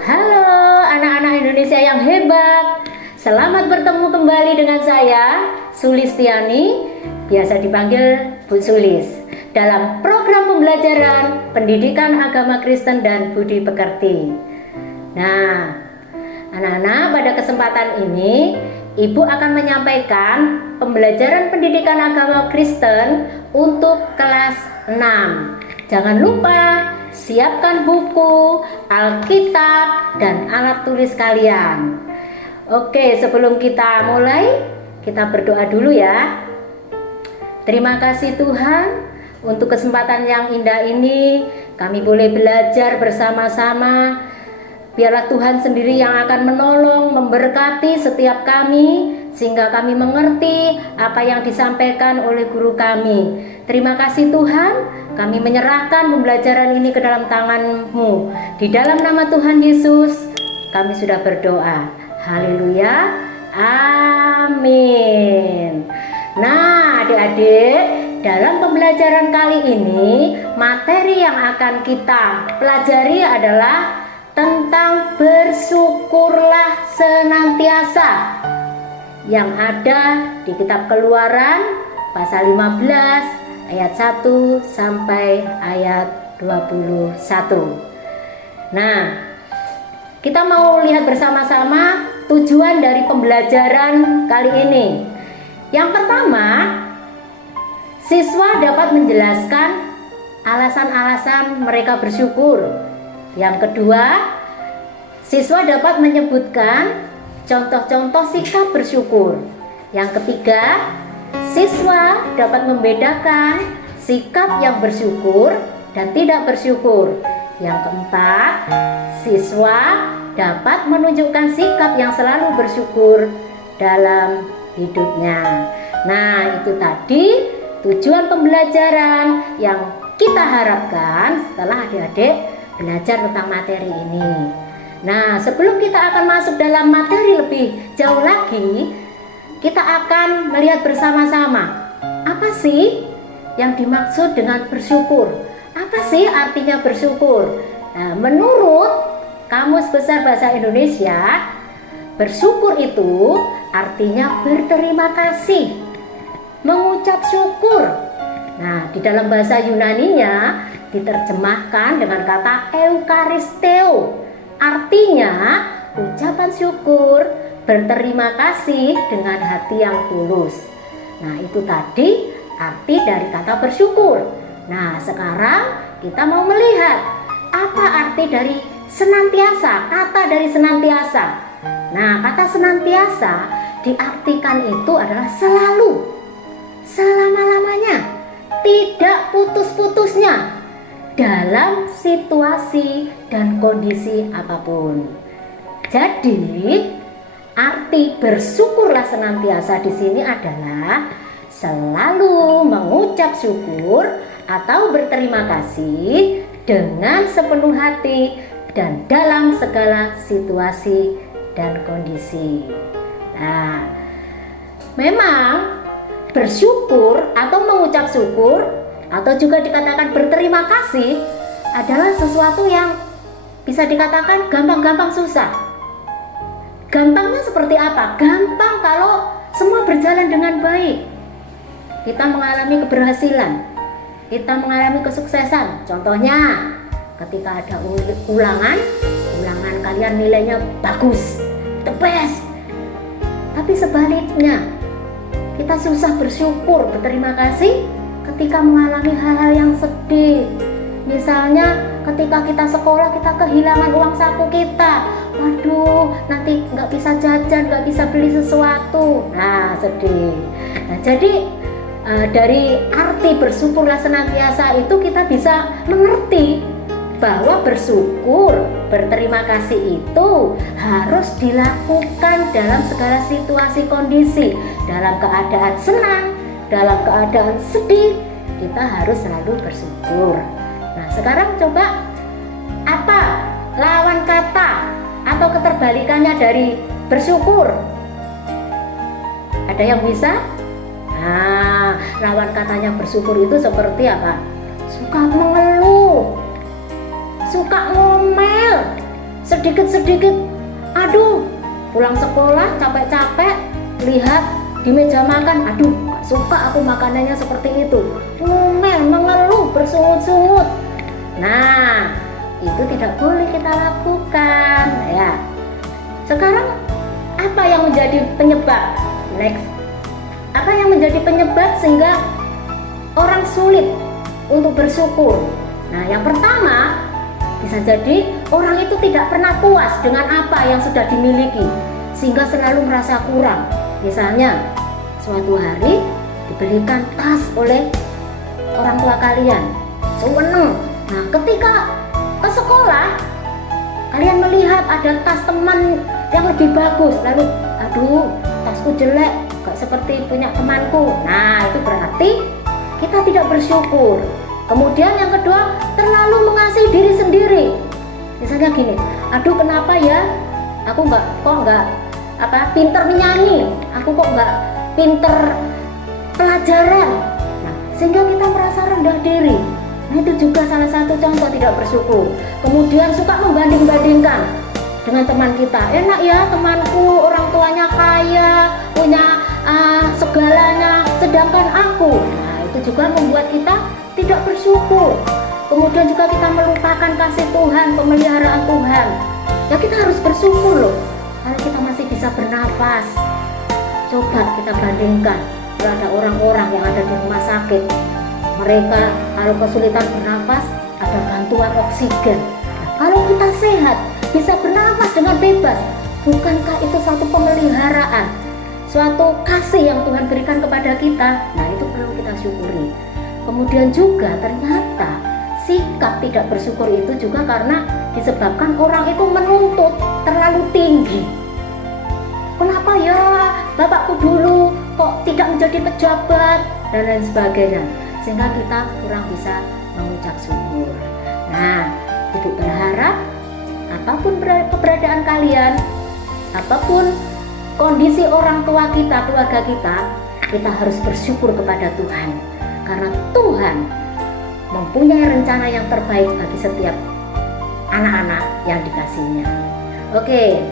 Halo anak-anak Indonesia yang hebat. Selamat bertemu kembali dengan saya, Sulistiani, biasa dipanggil Bu Sulis, dalam program pembelajaran Pendidikan Agama Kristen dan Budi Pekerti. Nah, anak-anak, pada kesempatan ini Ibu akan menyampaikan pembelajaran pendidikan agama Kristen untuk kelas 6. Jangan lupa siapkan buku, Alkitab, dan alat tulis kalian. Oke, sebelum kita mulai, kita berdoa dulu ya. Terima kasih Tuhan untuk kesempatan yang indah ini. Kami boleh belajar bersama-sama. Biarlah Tuhan sendiri yang akan menolong, memberkati setiap kami, sehingga kami mengerti apa yang disampaikan oleh guru kami. Terima kasih Tuhan, kami menyerahkan pembelajaran ini ke dalam tangan-Mu. Di dalam nama Tuhan Yesus, kami sudah berdoa. Haleluya, amin. Nah adik-adik, dalam pembelajaran kali ini, materi yang akan kita pelajari adalah tentang bersyukurlah senantiasa, yang ada di kitab Keluaran pasal 15 ayat 1 sampai ayat 21. Nah, kita mau lihat bersama-sama tujuan dari pembelajaran kali ini. Yang pertama, siswa dapat menjelaskan alasan-alasan mereka bersyukur. Yang kedua, siswa dapat menyebutkan contoh-contoh sikap bersyukur. Yang ketiga, siswa dapat membedakan sikap yang bersyukur dan tidak bersyukur. Yang keempat, siswa dapat menunjukkan sikap yang selalu bersyukur dalam hidupnya. Nah, itu tadi tujuan pembelajaran yang kita harapkan setelah adik-adik belajar tentang materi ini. Nah, sebelum kita akan masuk dalam materi lebih jauh lagi, kita akan melihat bersama-sama apa sih yang dimaksud dengan bersyukur. Apa sih artinya bersyukur? Nah, menurut Kamus Besar Bahasa Indonesia, bersyukur itu artinya berterima kasih, mengucap syukur. Nah, di dalam bahasa Yunaninya diterjemahkan dengan kata eukaristeo, artinya ucapan syukur, berterima kasih dengan hati yang tulus. Nah, itu tadi arti dari kata bersyukur. Nah, sekarang kita mau melihat apa arti dari senantiasa, kata dari senantiasa. Nah, kata senantiasa diartikan itu adalah selalu, selama-lamanya, tidak putus-putusnya, dalam situasi dan kondisi apapun. Jadi, arti bersyukurlah senantiasa di sini adalah selalu mengucap syukur atau berterima kasih dengan sepenuh hati dan dalam segala situasi dan kondisi. Nah, memang bersyukur atau mengucap syukur atau juga dikatakan berterima kasih adalah sesuatu yang bisa dikatakan gampang-gampang susah. Gampangnya seperti apa? Gampang kalau semua berjalan dengan baik. Kita mengalami keberhasilan, kita mengalami kesuksesan. Contohnya, ketika ada ulangan kalian nilainya bagus, the best. Tapi sebaliknya, kita susah bersyukur, berterima kasih ketika mengalami hal-hal yang sedih. Misalnya ketika kita sekolah, kita kehilangan uang saku kita. Waduh, nanti nggak bisa jajan, nggak bisa beli sesuatu. Nah, sedih. Nah, jadi dari arti bersyukurlah senantiasa itu kita bisa mengerti bahwa bersyukur, berterima kasih itu harus dilakukan dalam segala situasi kondisi. Dalam keadaan senang, dalam keadaan sedih, kita harus selalu bersyukur. Nah, sekarang coba apa lawan kata atau keterbalikannya dari bersyukur? Ada yang bisa? Nah, lawan katanya bersyukur itu seperti apa? Suka mengeluh, suka ngomel, sedikit-sedikit, aduh, pulang sekolah capek-capek, lihat di meja makan, aduh, gak suka aku makanannya seperti itu, ngomel, mengeluh, bersungut-sungut. Nah, itu tidak boleh kita lakukan ya. Sekarang apa yang menjadi penyebab? Next, apa yang menjadi penyebab sehingga orang sulit untuk bersyukur? Nah, yang pertama, bisa jadi orang itu tidak pernah puas dengan apa yang sudah dimiliki, sehingga selalu merasa kurang. Misalnya, suatu hari diberikan tas oleh orang tua kalian, seneng. Nah, ketika ke sekolah, kalian melihat ada tas teman yang lebih bagus, lalu aduh, tasku jelek, gak seperti punya temanku. Nah, itu berarti kita tidak bersyukur. Kemudian yang kedua, terlalu mengasihi diri sendiri. Misalnya gini, aduh, kenapa ya aku nggak pinter menyanyi, aku kok nggak pinter pelajaran. Nah, sehingga kita merasa rendah diri. Nah, itu juga salah satu contoh tidak bersyukur. Kemudian suka membanding-bandingkan dengan teman kita. Enak ya temanku, orang tuanya kaya, punya segalanya, sedangkan aku. Nah, itu juga membuat kita tidak bersyukur. Kemudian juga kita melupakan kasih Tuhan, pemeliharaan Tuhan. Ya, kita harus bersyukur loh, kalau kita masih bisa bernafas. Coba kita bandingkan, kalau ada orang-orang yang ada di rumah sakit, mereka kalau kesulitan bernafas ada bantuan oksigen. Nah, kalau kita sehat, bisa bernafas dengan bebas, bukankah itu suatu pemeliharaan, suatu kasih yang Tuhan berikan kepada kita? Nah, itu perlu kita syukuri. Kemudian juga ternyata sikap tidak bersyukur itu juga karena disebabkan orang itu menuntut terlalu tinggi. Kenapa ya bapakku dulu kok tidak menjadi pejabat dan lain sebagainya, sehingga kita kurang bisa mengucap syukur. Nah, Ibu berharap apapun keberadaan kalian, apapun kondisi orang tua kita, keluarga kita harus bersyukur kepada Tuhan, karena Tuhan mempunyai rencana yang terbaik bagi setiap anak-anak yang dikasihnya. Oke,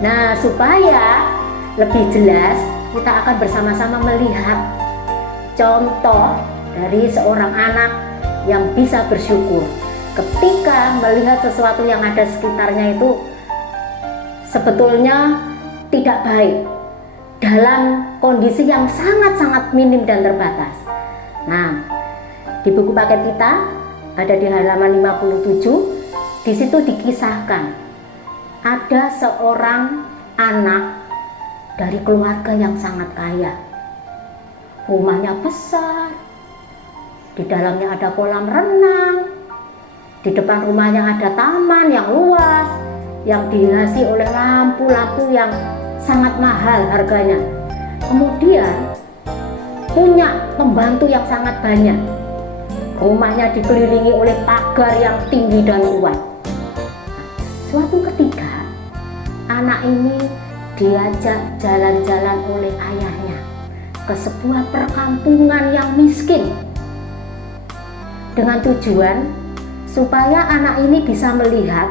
nah supaya lebih jelas kita akan bersama-sama melihat contoh dari seorang anak yang bisa bersyukur ketika melihat sesuatu yang ada sekitarnya itu sebetulnya tidak baik, dalam kondisi yang sangat-sangat minim dan terbatas. Nah, di buku paket kita ada di halaman 57, di situ dikisahkan ada seorang anak dari keluarga yang sangat kaya. Rumahnya besar, di dalamnya ada kolam renang, di depan rumahnya ada taman yang luas, yang dihiasi oleh lampu-lampu yang sangat mahal harganya. Kemudian punya pembantu yang sangat banyak. Rumahnya dikelilingi oleh pagar yang tinggi dan kuat. Suatu ketika, anak ini diajak jalan-jalan oleh ayahnya ke sebuah perkampungan yang miskin, dengan tujuan supaya anak ini bisa melihat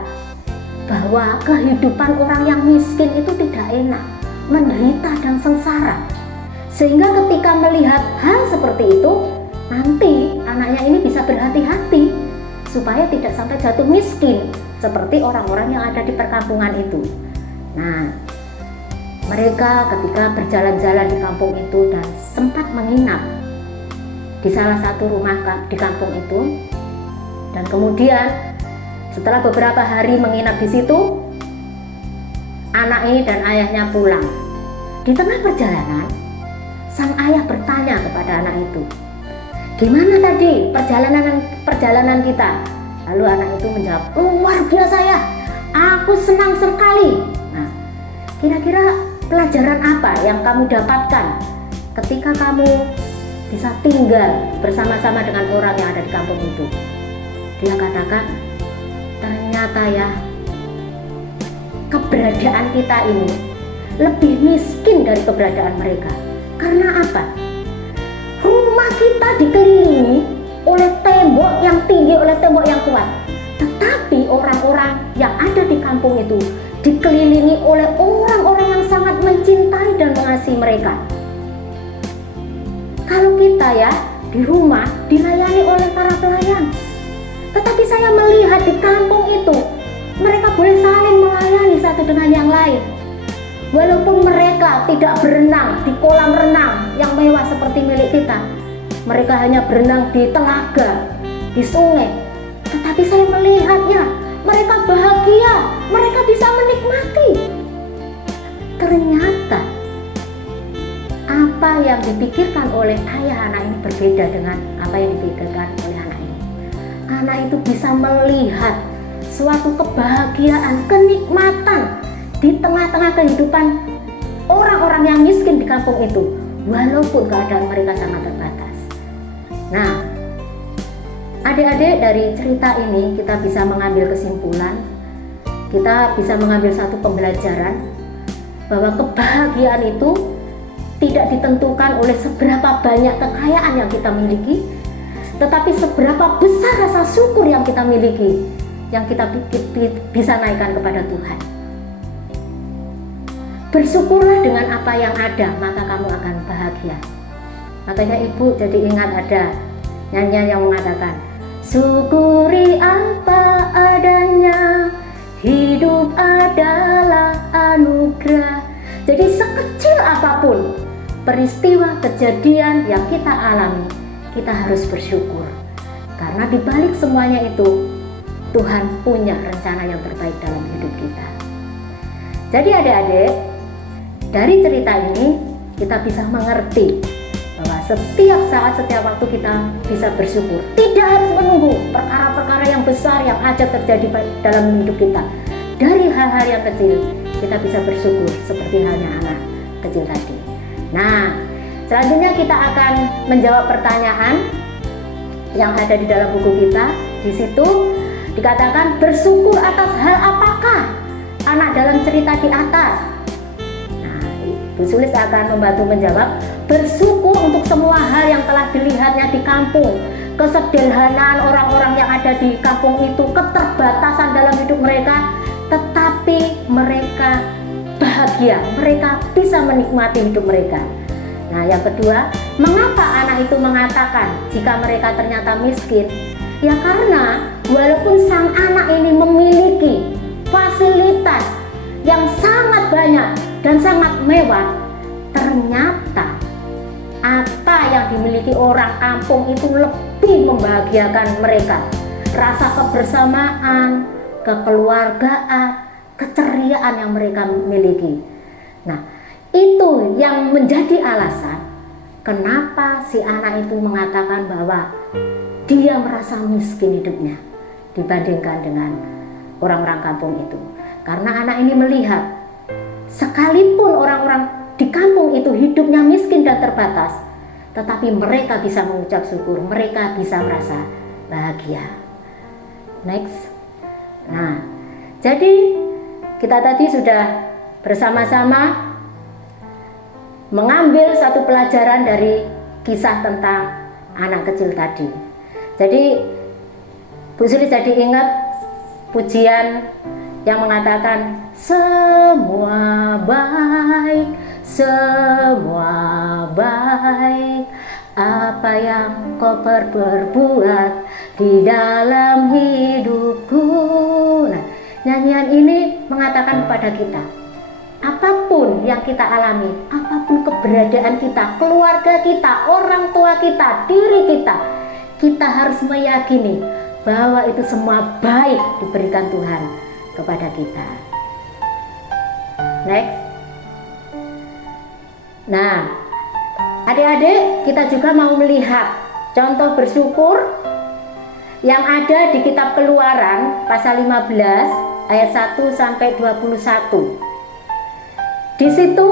bahwa kehidupan orang yang miskin itu tidak enak, menderita dan sengsara. Sehingga ketika melihat hal seperti itu, nanti anaknya ini bisa berhati-hati supaya tidak sampai jatuh miskin seperti orang-orang yang ada di perkampungan itu. Nah, mereka ketika berjalan-jalan di kampung itu dan sempat menginap di salah satu rumah di kampung itu, dan kemudian setelah beberapa hari menginap di situ, anak ini dan ayahnya pulang. Di tengah perjalanan, sang ayah bertanya kepada anak itu, "Gimana tadi perjalanan kita?" Lalu anak itu menjawab, "Luar biasa ya, aku senang sekali." Nah, kira-kira pelajaran apa yang kamu dapatkan ketika kamu bisa tinggal bersama-sama dengan orang yang ada di kampung itu? Dia katakan, ternyata ya, keberadaan kita ini lebih miskin dari keberadaan mereka. Karena apa? Rumah kita dikelilingi oleh tembok yang tinggi, oleh tembok yang kuat, tetapi orang-orang yang ada di kampung itu dikelilingi oleh orang-orang yang sangat mencintai dan mengasihi mereka. Kalau kita ya di rumah dilayani oleh para pelayan, tetapi saya melihat di kampung itu mereka boleh saling melayani satu dengan yang lain. Walaupun mereka tidak berenang di kolam renang yang mewah seperti milik kita, mereka hanya berenang di telaga, di sungai, tetapi saya melihatnya mereka bahagia, mereka bisa menikmati. Ternyata apa yang dipikirkan oleh ayah anak ini berbeda dengan apa yang dipikirkan oleh anak ini. Anak itu bisa melihat suatu kebahagiaan, kenikmatan di tengah-tengah kehidupan orang-orang yang miskin di kampung itu, walaupun keadaan mereka sangat terbatas. Nah, adik-adik, dari cerita ini kita bisa mengambil kesimpulan, kita bisa mengambil satu pembelajaran bahwa kebahagiaan itu tidak ditentukan oleh seberapa banyak kekayaan yang kita miliki, tetapi seberapa besar rasa syukur yang kita miliki, yang kita bisa naikkan kepada Tuhan. Bersyukurlah dengan apa yang ada, maka kamu akan bahagia. Makanya ibu jadi ingat ada nyanyian yang mengatakan, syukuri apa adanya, hidup adalah anugerah. Jadi sekecil apapun peristiwa kejadian yang kita alami, kita harus bersyukur. Karena di balik semuanya itu, Tuhan punya rencana yang terbaik dalam hidup kita. Jadi adik-adik, dari cerita ini kita bisa mengerti bahwa setiap saat, setiap waktu kita bisa bersyukur. Tidak harus menunggu perkara-perkara yang besar yang aja terjadi dalam hidup kita. Dari hal-hal yang kecil kita bisa bersyukur, seperti halnya anak kecil tadi. Nah, selanjutnya kita akan menjawab pertanyaan yang ada di dalam buku kita. Di situ dikatakan, bersyukur atas hal apakah anak dalam cerita di atas? Bu Sulis akan membantu menjawab, bersyukur untuk semua hal yang telah dilihatnya di kampung, kesederhanaan orang-orang yang ada di kampung itu, keterbatasan dalam hidup mereka, tetapi mereka bahagia, mereka bisa menikmati hidup mereka. Nah, yang kedua, mengapa anak itu mengatakan jika mereka ternyata miskin? Ya karena walaupun sang anak ini memiliki fasilitas yang sangat banyak dan sangat mewah, ternyata apa yang dimiliki orang kampung itu lebih membahagiakan mereka. Rasa kebersamaan, kekeluargaan, keceriaan yang mereka miliki. Nah, itu yang menjadi alasan kenapa si anak itu mengatakan bahwa dia merasa miskin hidupnya dibandingkan dengan orang-orang kampung itu. Karena anak ini melihat, sekalipun orang-orang di kampung itu hidupnya miskin dan terbatas, tetapi mereka bisa mengucap syukur, mereka bisa merasa bahagia. Next. Nah, jadi kita tadi sudah bersama-sama mengambil satu pelajaran dari kisah tentang anak kecil tadi. Jadi Bu Sulis jadi ingat pujian yang mengatakan, semua baik, apa yang kau perbuat di dalam hidupku. Nah, nyanyian ini mengatakan kepada kita, apapun yang kita alami, apapun keberadaan kita, keluarga kita, orang tua kita, diri kita, kita harus meyakini bahwa itu semua baik diberikan Tuhan kepada kita. Next. Nah, adik-adik, kita juga mau melihat contoh bersyukur yang ada di kitab Keluaran pasal 15 ayat 1 sampai 21. Di situ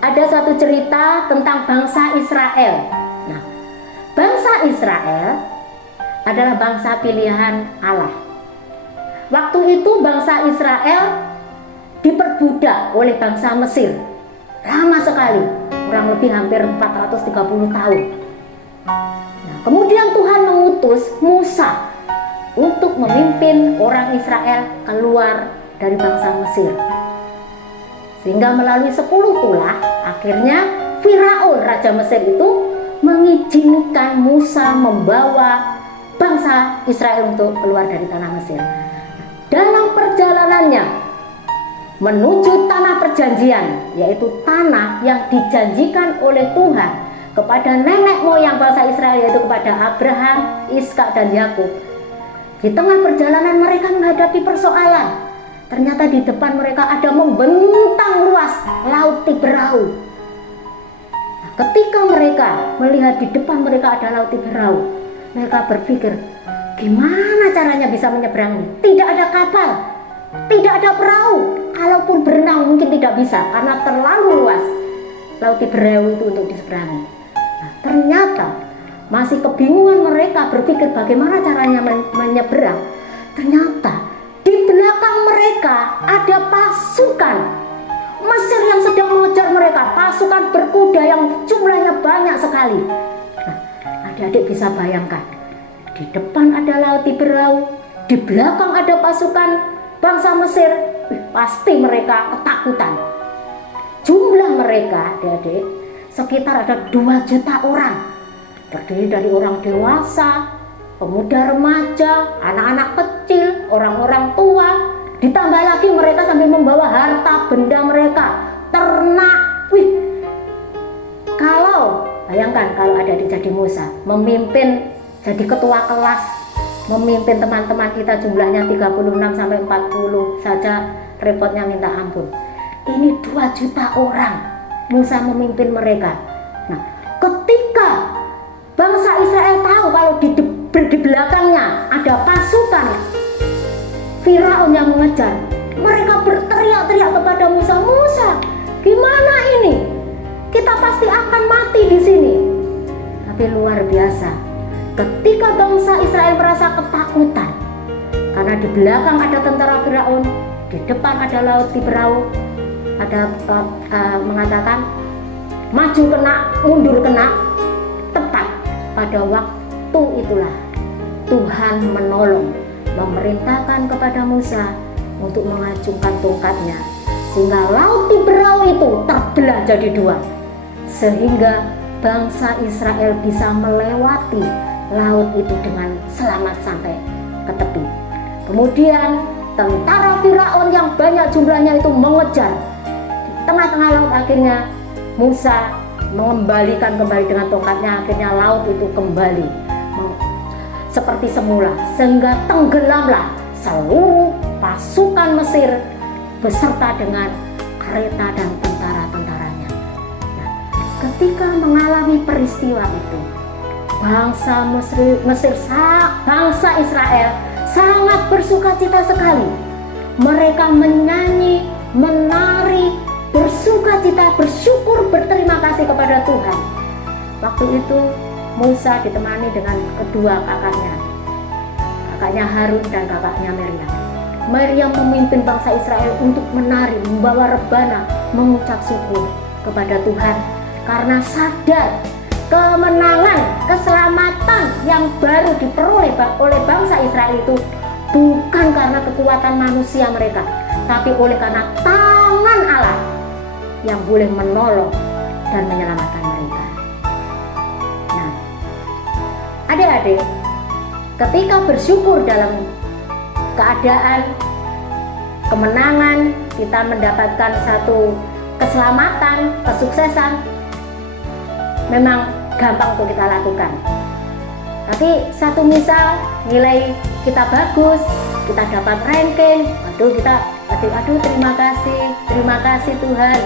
ada satu cerita tentang bangsa Israel. Nah, bangsa Israel adalah bangsa pilihan Allah. Waktu itu bangsa Israel diperbudak oleh bangsa Mesir. Lama sekali, kurang lebih hampir 430 tahun. Nah, kemudian Tuhan mengutus Musa untuk memimpin orang Israel keluar dari bangsa Mesir. Sehingga melalui 10 tulah, akhirnya Firaun Raja Mesir itu mengizinkan Musa membawa bangsa Israel untuk keluar dari tanah Mesir. Dalam perjalanannya menuju tanah perjanjian, yaitu tanah yang dijanjikan oleh Tuhan kepada nenek moyang bangsa Israel, yaitu kepada Abraham, Ishak, dan Yakub. Di tengah perjalanan mereka menghadapi persoalan. Ternyata di depan mereka ada membentang luas laut Tiberau. Nah, ketika mereka melihat di depan mereka ada laut Tiberau, mereka berpikir, gimana caranya bisa menyeberangi? Tidak ada kapal, tidak ada perahu. Kalaupun berenang mungkin tidak bisa karena terlalu luas laut Tiberau itu untuk diseberangi. Nah, ternyata masih kebingungan mereka berpikir bagaimana caranya menyeberang. Ternyata di belakang mereka ada pasukan Mesir yang sedang mengejar mereka, pasukan berkuda yang jumlahnya banyak sekali. Nah, adik-adik bisa bayangkan, di depan ada laut Tiberau, di belakang ada pasukan bangsa Mesir. Pasti mereka ketakutan. Jumlah mereka, adik-adik, sekitar ada 2 juta orang, terdiri dari orang dewasa, pemuda remaja, anak-anak kecil, orang-orang tua. Ditambah lagi mereka sambil membawa harta benda mereka, ternak. Bayangkan kalau ada jadi Musa, memimpin, jadi ketua kelas, memimpin teman-teman kita jumlahnya 36 sampai 40 saja, repotnya minta ampun. Ini 2 juta orang, Musa memimpin mereka. Nah, ketika bangsa Israel tahu kalau di belakangnya ada pasukan Firaun yang mengejar, mereka berteriak-teriak kepada Musa, "Musa, gimana ini? Kita pasti akan mati di sini." Tapi luar biasa, ketika bangsa Israel merasa ketakutan karena di belakang ada tentara Firaun, di depan ada laut Tiberau, ada mengatakan maju kena, mundur kena. Tepat pada waktu itulah Tuhan menolong, memerintahkan kepada Musa untuk mengacungkan tongkatnya, sehingga laut Tiberau itu terbelah jadi 2, sehingga bangsa Israel bisa melewati laut itu dengan selamat sampai ke tepi. Kemudian tentara Firaun yang banyak jumlahnya itu mengejar. Di tengah-tengah laut akhirnya Musa mengembalikan kembali dengan tongkatnya, akhirnya laut itu kembali seperti semula, sehingga tenggelamlah seluruh pasukan Mesir beserta dengan kereta dan tentara-tentaranya. Nah, ketika mengalami peristiwa itu, bangsa bangsa Israel sangat bersukacita sekali. Mereka menyanyi, menari, bersukacita, bersyukur, berterima kasih kepada Tuhan. Waktu itu Musa ditemani dengan kedua kakaknya Harun dan kakaknya Miriam. Miriam memimpin bangsa Israel untuk menari, membawa rebana, mengucap syukur kepada Tuhan karena sadar kemenangan, keselamatan yang baru diperoleh oleh bangsa Israel itu bukan karena kekuatan manusia mereka, tapi oleh karena tangan Allah yang boleh menolong dan menyelamatkan mereka. Nah, adik-adik, ketika bersyukur dalam keadaan kemenangan, kita mendapatkan satu keselamatan, kesuksesan, memang gampang untuk kita lakukan. Tapi satu misal nilai kita bagus, kita dapat ranking, aduh terima kasih Tuhan.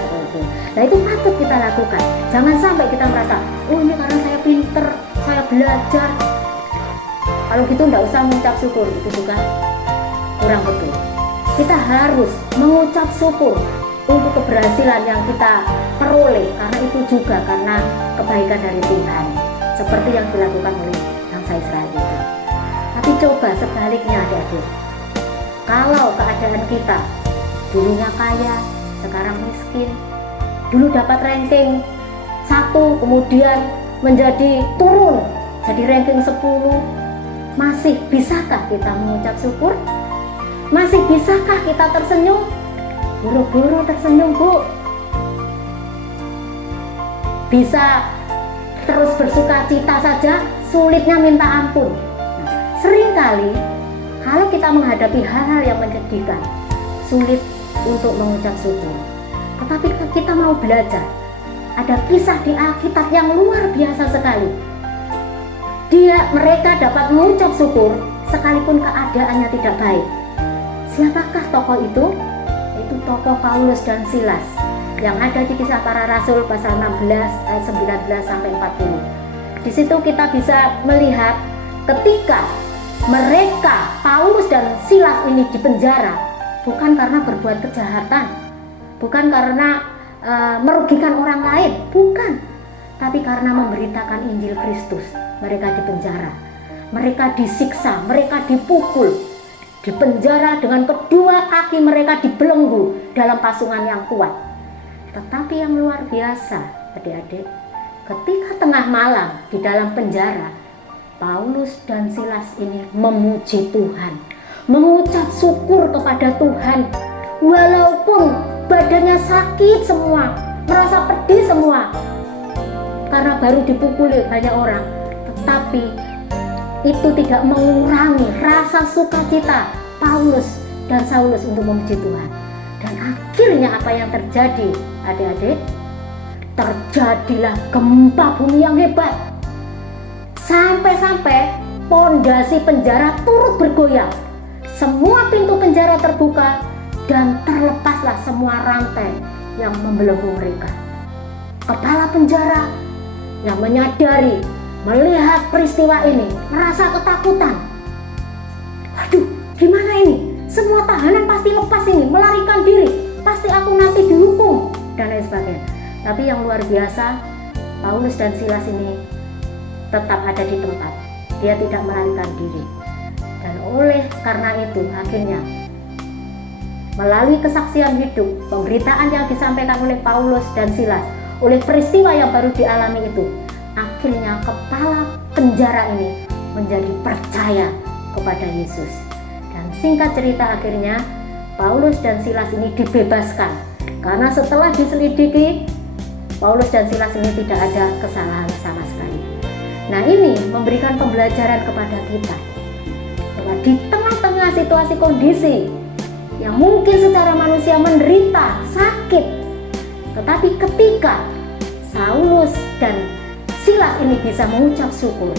Nah, itu patut kita lakukan. Jangan sampai kita merasa, oh ini karena saya pinter, saya belajar. Kalau gitu enggak usah mengucap syukur, itu juga kurang betul. Kita harus mengucap syukur untuk keberhasilan yang kita peroleh, karena itu juga karena kebaikan dari Tuhan, seperti yang dilakukan oleh bangsa Israel itu. Tapi coba sebaliknya, adik-adik, kalau keadaan kita dulunya kaya, sekarang miskin, dulu dapat ranking 1, kemudian menjadi turun jadi ranking 10, Masih bisakah kita mengucap syukur? Masih bisakah kita tersenyum? Buru-buru tersenyum, Bu. Bisa terus bersuka cita saja, sulitnya minta ampun. Seringkali kalau kita menghadapi hal-hal yang menyedihkan, sulit untuk mengucap syukur. Tetapi kita mau belajar, ada kisah di Alkitab yang luar biasa sekali. Mereka dapat mengucap syukur sekalipun keadaannya tidak baik. Siapakah tokoh itu? Itu tokoh Paulus dan Silas yang ada di Kisah Para Rasul pasal 16 ayat 19 sampai 40. Di situ kita bisa melihat ketika mereka, Paulus dan Silas ini dipenjara bukan karena berbuat kejahatan, bukan karena merugikan orang lain, bukan, tapi karena memberitakan Injil Kristus. Mereka dipenjara, mereka disiksa, mereka dipukul, dipenjara dengan kedua kaki mereka dibelenggu dalam pasungan yang kuat. Tetapi yang luar biasa, adik-adik, ketika tengah malam di dalam penjara, Paulus dan Silas ini memuji Tuhan, mengucap syukur kepada Tuhan, walaupun badannya sakit semua, merasa pedih semua karena baru dipukuli banyak orang. Tetapi itu tidak mengurangi rasa sukacita Paulus dan Saulus untuk memuji Tuhan. Dan akhirnya apa yang terjadi, adik-adik? Terjadilah gempa bumi yang hebat. Sampai-sampai pondasi penjara turut bergoyang. Semua pintu penjara terbuka dan terlepaslah semua rantai yang membelenggu mereka. Kepala penjara yang menyadari, melihat peristiwa ini, merasa ketakutan. Waduh, gimana ini? Semua tahanan pasti lepas ini, melarikan diri. Pasti aku nanti dihukum, dan lain sebagainya. Tapi yang luar biasa, Paulus dan Silas ini tetap ada di tempat. Dia tidak melarikan diri. Dan oleh karena itu, akhirnya melalui kesaksian hidup, pemberitaan yang disampaikan oleh Paulus dan Silas, oleh peristiwa yang baru dialami itu, akhirnya kepala penjara ini menjadi percaya kepada Yesus. Dan singkat cerita, akhirnya Paulus dan Silas ini dibebaskan karena setelah diselidiki, Paulus dan Silas ini tidak ada kesalahan sama sekali. Nah, ini memberikan pembelajaran kepada kita bahwa di tengah-tengah situasi kondisi yang mungkin secara manusia menderita, sakit, tetapi ketika Saulus dan Silas ini bisa mengucap syukur,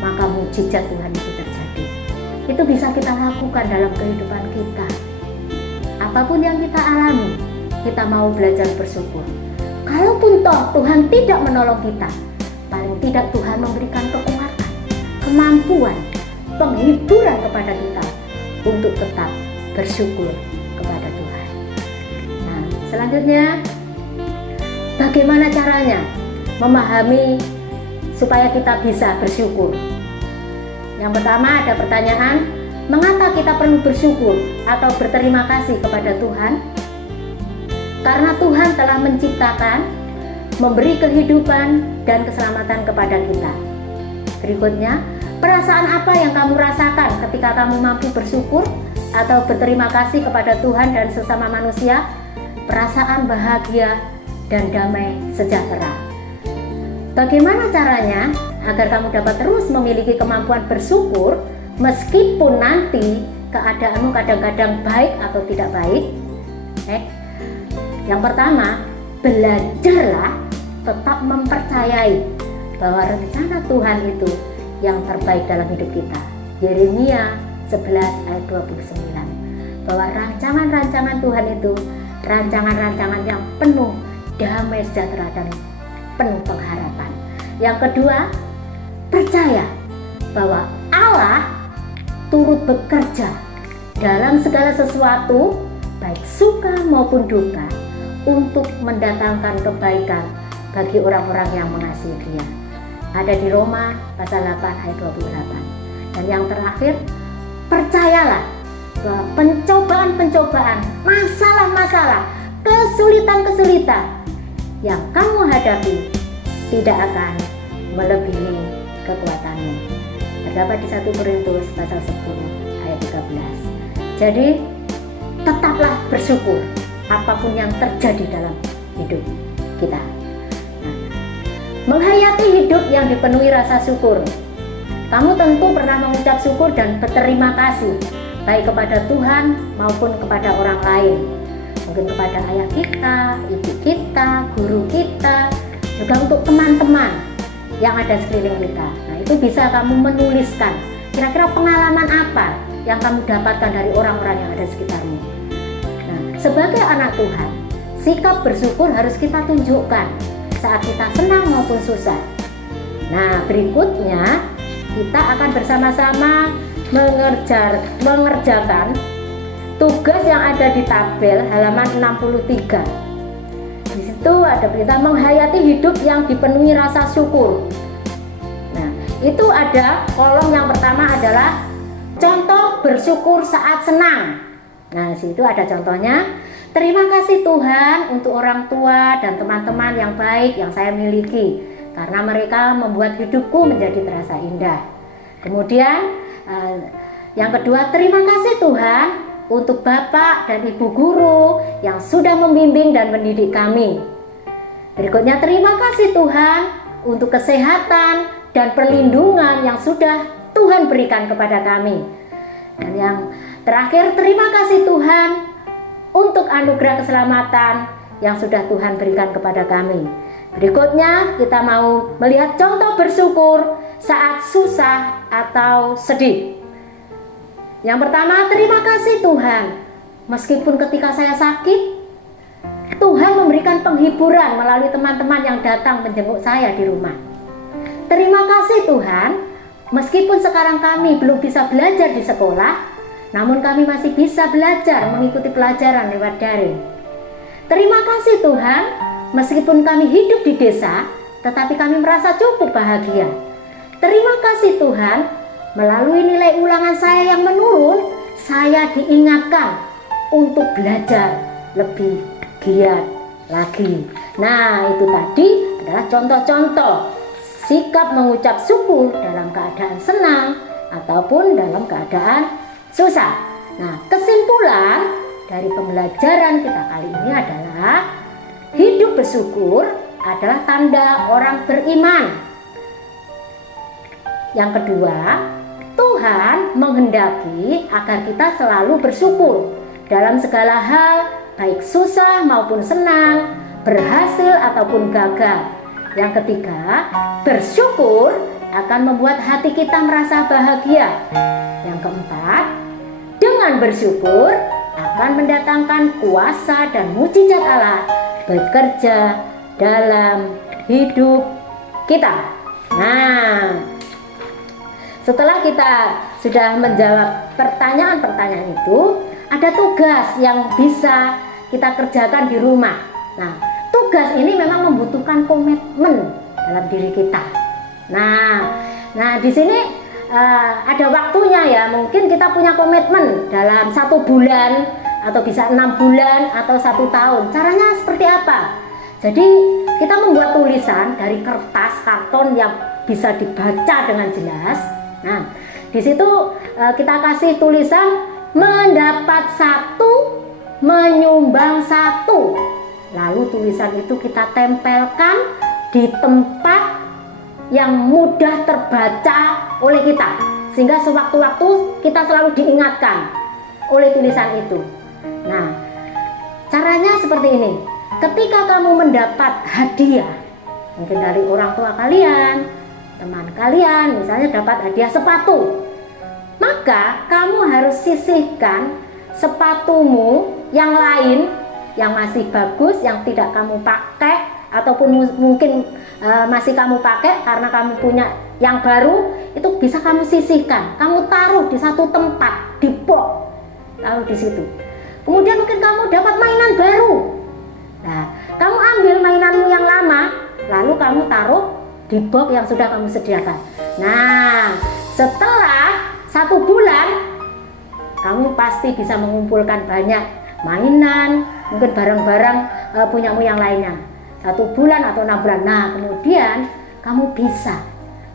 maka mujizat Tuhan itu terjadi. Itu bisa kita lakukan dalam kehidupan kita. Apapun yang kita alami, kita mau belajar bersyukur. Kalaupun toh Tuhan tidak menolong kita, paling tidak Tuhan memberikan kekuatan, kemampuan, penghiburan kepada kita untuk tetap bersyukur kepada Tuhan. Nah, selanjutnya, bagaimana caranya memahami supaya kita bisa bersyukur? Yang pertama, ada pertanyaan, mengapa kita perlu bersyukur atau berterima kasih kepada Tuhan? Karena Tuhan telah menciptakan, memberi kehidupan dan keselamatan kepada kita. Berikutnya, perasaan apa yang kamu rasakan ketika kamu mampu bersyukur atau berterima kasih kepada Tuhan dan sesama manusia? Perasaan bahagia dan damai sejahtera. Bagaimana caranya agar kamu dapat terus memiliki kemampuan bersyukur meskipun nanti keadaanmu kadang-kadang baik atau tidak baik? Yang pertama, belajarlah tetap mempercayai bahwa rencana Tuhan itu yang terbaik dalam hidup kita. Yeremia 11 ayat 29. Bahwa rancangan-rancangan Tuhan itu rancangan-rancangan yang penuh damai sejahtera dan penuh pengharapan. Yang kedua, percaya bahwa Allah turut bekerja dalam segala sesuatu, baik suka maupun duka, untuk mendatangkan kebaikan bagi orang-orang yang mengasihi Dia. Ada di Roma pasal 8 ayat 28. Dan yang terakhir, percayalah bahwa pencobaan-pencobaan, masalah-masalah, kesulitan-kesulitan yang kamu hadapi tidak akan melebihi kekuatanmu. terdapat di 1 Korintus pasal 10 ayat 13. Jadi tetaplah bersyukur apapun yang terjadi dalam hidup kita. Nah, menghayati hidup yang dipenuhi rasa syukur. Kamu tentu pernah mengucap syukur dan berterima kasih baik kepada Tuhan maupun kepada orang lain. Mungkin kepada ayah kita, ibu kita, guru kita, juga untuk teman-teman yang ada sekeliling kita. Nah, itu bisa kamu menuliskan kira-kira pengalaman apa yang kamu dapatkan dari orang-orang yang ada sekitarmu. Nah, sebagai anak Tuhan, sikap bersyukur harus kita tunjukkan saat kita senang maupun susah. Nah, berikutnya kita akan bersama-sama mengerjakan tugas yang ada di tabel halaman 63. Di situ ada perintah menghayati hidup yang dipenuhi rasa syukur. Nah, itu ada kolom yang pertama adalah contoh bersyukur saat senang. Nah, di situ ada contohnya. Terima kasih Tuhan untuk orang tua dan teman-teman yang baik yang saya miliki, karena mereka membuat hidupku menjadi terasa indah. Kemudian yang kedua, terima kasih Tuhan untuk Bapak dan Ibu guru yang sudah membimbing dan mendidik kami. Berikutnya, terima kasih Tuhan untuk kesehatan dan perlindungan yang sudah Tuhan berikan kepada kami. Dan yang terakhir, terima kasih Tuhan untuk anugerah keselamatan yang sudah Tuhan berikan kepada kami. Berikutnya kita mau melihat contoh bersyukur saat susah atau sedih. Yang pertama, terima kasih Tuhan. Meskipun ketika saya sakit, Tuhan memberikan penghiburan melalui teman-teman yang datang menjenguk saya di rumah. Terima kasih Tuhan, meskipun sekarang kami belum bisa belajar di sekolah, namun kami masih bisa belajar mengikuti pelajaran lewat daring. Terima kasih Tuhan, meskipun kami hidup di desa, tetapi kami merasa cukup bahagia. Terima kasih Tuhan, melalui nilai ulangan saya yang menurun, saya diingatkan untuk belajar lebih giat lagi. Nah, itu tadi adalah contoh-contoh sikap mengucap syukur dalam keadaan senang ataupun dalam keadaan susah. Nah, kesimpulan dari pembelajaran kita kali ini adalah hidup bersyukur adalah tanda orang beriman. Yang kedua, Tuhan menghendaki agar kita selalu bersyukur dalam segala hal, baik susah maupun senang, berhasil ataupun gagal. Yang ketiga, bersyukur akan membuat hati kita merasa bahagia. Yang keempat, dengan bersyukur akan mendatangkan kuasa dan mujizat Allah bekerja dalam hidup kita. Nah, setelah kita sudah menjawab pertanyaan-pertanyaan itu, ada tugas yang bisa kita kerjakan di rumah. Nah, tugas ini memang membutuhkan komitmen dalam diri kita. Nah di sini ada waktunya ya. Mungkin kita punya komitmen dalam 1 bulan atau bisa 6 bulan atau 1 tahun. Caranya seperti apa? Jadi kita membuat tulisan dari kertas karton yang bisa dibaca dengan jelas. Nah, di situ kita kasih tulisan mendapat 1, menyumbang 1. Lalu tulisan itu kita tempelkan di tempat yang mudah terbaca oleh kita, sehingga sewaktu-waktu kita selalu diingatkan oleh tulisan itu. Nah, caranya seperti ini. Ketika kamu mendapat hadiah, mungkin dari orang tua kalian, teman kalian, misalnya dapat hadiah sepatu, maka kamu harus sisihkan sepatumu yang lain yang masih bagus, yang tidak kamu pakai ataupun mungkin masih kamu pakai karena kamu punya yang baru, itu bisa kamu sisihkan, kamu taruh di satu tempat, di box, taruh di situ. Kemudian mungkin kamu dapat mainan baru, nah kamu ambil mainanmu yang lama, lalu kamu taruh di box yang sudah kamu sediakan. Nah, setelah 1 bulan, kamu pasti bisa mengumpulkan banyak mainan, mungkin barang-barang punyamu yang lainnya. 1 bulan atau 6 bulan. Nah, kemudian kamu bisa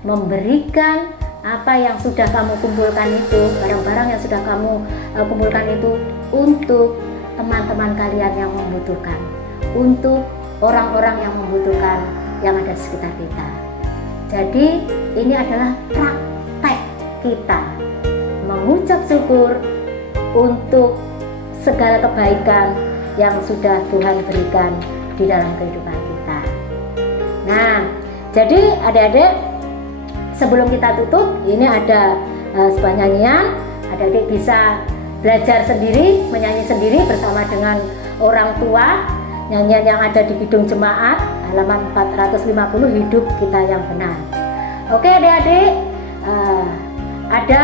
memberikan apa yang sudah kamu kumpulkan itu, barang-barang yang sudah kamu kumpulkan itu untuk teman-teman kalian yang membutuhkan, untuk orang-orang yang membutuhkan yang ada di sekitar kita. Jadi ini adalah praktek kita mengucap syukur untuk segala kebaikan yang sudah Tuhan berikan di dalam kehidupan kita. Nah, jadi adik-adik, sebelum kita tutup, ini ada sebuah nyanyian. Adik-adik bisa belajar sendiri, menyanyi sendiri bersama dengan orang tua. Nyanyian yang ada di Kidung Jemaat, halaman 450, Hidup Kita Yang Benar. Oke adik-adik, ada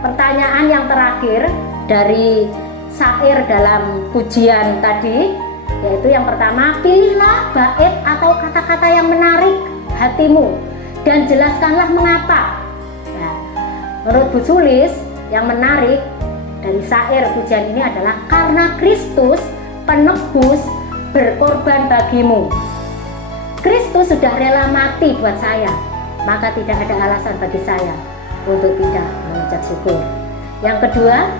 pertanyaan yang terakhir dari syair dalam pujian tadi, yaitu yang pertama, pilihlah bait atau kata-kata yang menarik hatimu dan jelaskanlah mengapa. Nah, menurut Bu Sulis, yang menarik dari syair pujian ini adalah karena Kristus penebus berkorban bagimu. Kristus sudah rela mati buat saya, maka tidak ada alasan bagi saya untuk tidak mengucap syukur. Yang kedua,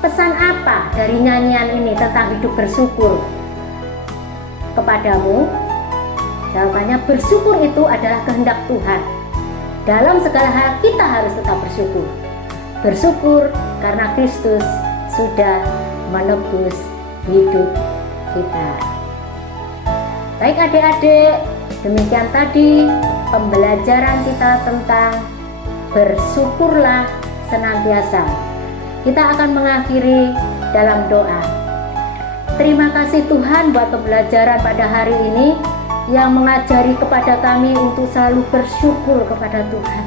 pesan apa dari nyanyian ini tentang hidup bersyukur kepadamu? Jawabannya, bersyukur itu adalah kehendak Tuhan. Dalam segala hal kita harus tetap bersyukur. Bersyukur karena Kristus sudah menebus hidup kita. Baik adik-adik, demikian tadi pembelajaran kita tentang bersyukurlah senantiasa. Kita akan mengakhiri dalam doa. Terima kasih Tuhan buat pembelajaran pada hari ini yang mengajari kepada kami untuk selalu bersyukur kepada Tuhan.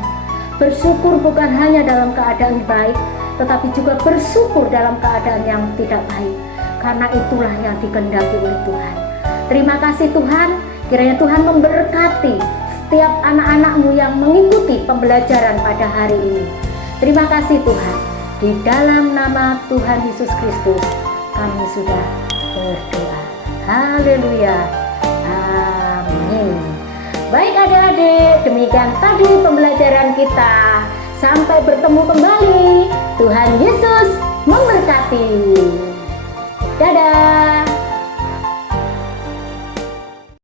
Bersyukur bukan hanya dalam keadaan baik, tetapi juga bersyukur dalam keadaan yang tidak baik, karena itulah yang dikehendaki oleh Tuhan. Terima kasih Tuhan, kiranya Tuhan memberkati setiap anak-anak-Mu yang mengikuti pembelajaran pada hari ini. Terima kasih Tuhan. Di dalam nama Tuhan Yesus Kristus kami sudah berdoa. Haleluya. Amin. Baik adik-adik, demikian tadi pembelajaran kita. Sampai bertemu kembali. Tuhan Yesus memberkati. Dadah.